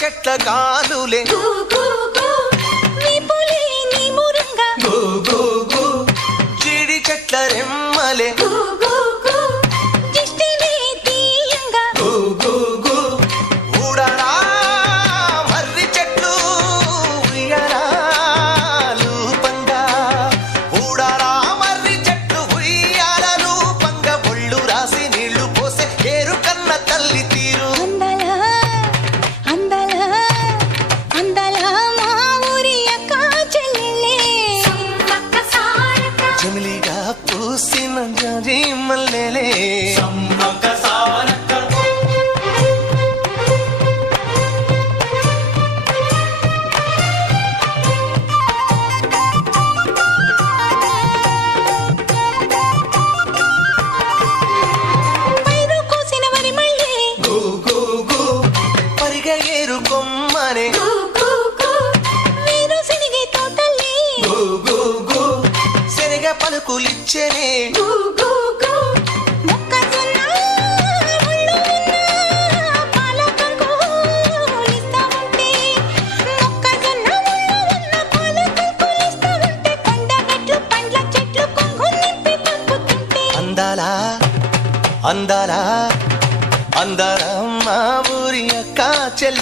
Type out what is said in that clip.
చెట్ల కాలులే జీడి చెట్ల రెమ్మలే ఊడరా మర్రి చెట్లు ఉయ్యాలలు పంగా ఊడరా మర్రి చెట్లు ఉయ్యాలలు పంగ ఒళ్ళు రాసి నీళ్లు పోసే ఏరు కన్న తల్లి తీరు జమిలిగా పూసిన జరి మల్లెలే సమ్మక్క సారక్క పరిగ ఏరు కొమ్మనే శనగ పలుకులిచ్చనే అందాల అందాల మా ఊరి అక్క చెల్లి